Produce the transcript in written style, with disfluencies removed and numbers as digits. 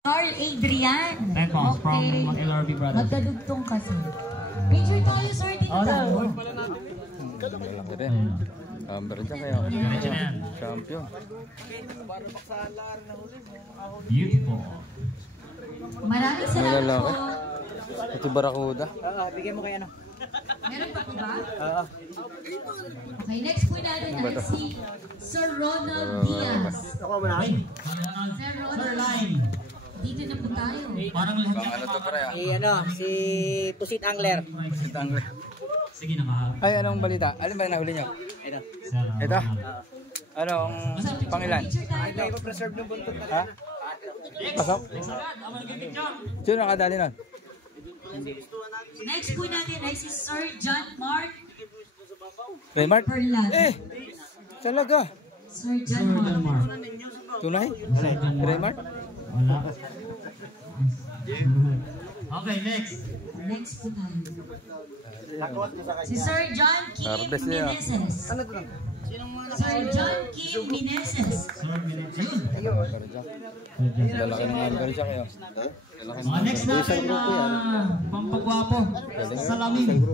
Carl Adrian. 10 pounds from LRB Brothers. Magkadugtong kasi. Picture tayo, sir. Dito tayo. Malaki rin. Amber dyan kayo. Champion. Beautiful. Maraming salamat po. Ito Barakuda. Bigyan mo kay ano. Meron pa po ba? Okay, next po natin ay si Sir Ronald Diaz. Sir Ronald. Sir Line. Dito na po tayo. Parang lahat. Pang ano to pre? Si Pusit Angler. Pusit Angler. Sige na. Ay, anong balita? Alin ba nahuli nyo? Ito. Ito? Anong pangilan? Ito yung preserve ng buntot na. Ha? Pasok? Sino nakadali nun? Next po natin ay si Sir John Mark Raymart? Perlan. Talaga? Sir John Mark. Tunay? Raymart? Wala. Okay, next. Next po tayo. Si Sir John Kim Meneses. Sir John Kim Meneses. Sir Meneses. Lalaki ng Amber dyan kayo. Next natin, pampagwapo. Salamin.